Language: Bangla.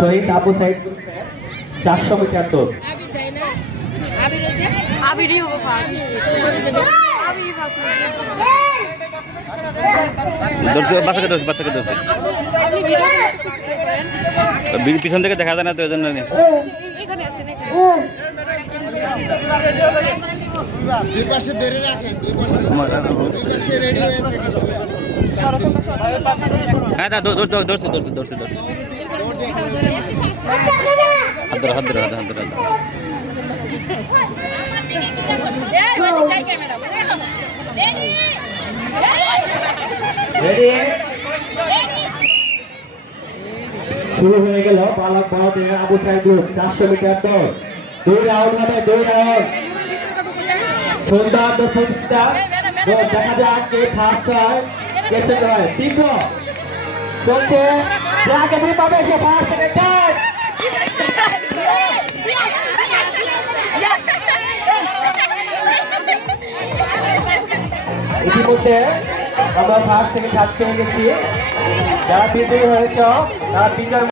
শহীদ আবু সাইদ 400 মিটার দৌড়। বাচ্চাকে ধরছে পিছন থেকে দেখা যায় না তো এই জন্য দুই পাশে ধরে রাখেন, দুই পাশে রেডি হয়ে থাকেন। হ্যাঁ ধরছে হাত ধরো শুরু হয়ে গেল বালক বালকের আবু সাইদ গ্রুপ 400 মিটার দৌড়। 2 রাউন্ড হবে, 2 রাউন্ড। সুন্দর প্রতিযোগিতা, দেখা যাক কে ফার্স্ট হয় কে সেকেন্ড হয়। তীব্র চলছে, ব্ল্যাক এমনি পাবে সে ফার্স্ট সেকেন্ড। ইতিমধ্যে আমরা ফার্স্ট থেকে 7 পেয়ে গেছি। যারা বিজয়ী হয়েছ তারা 3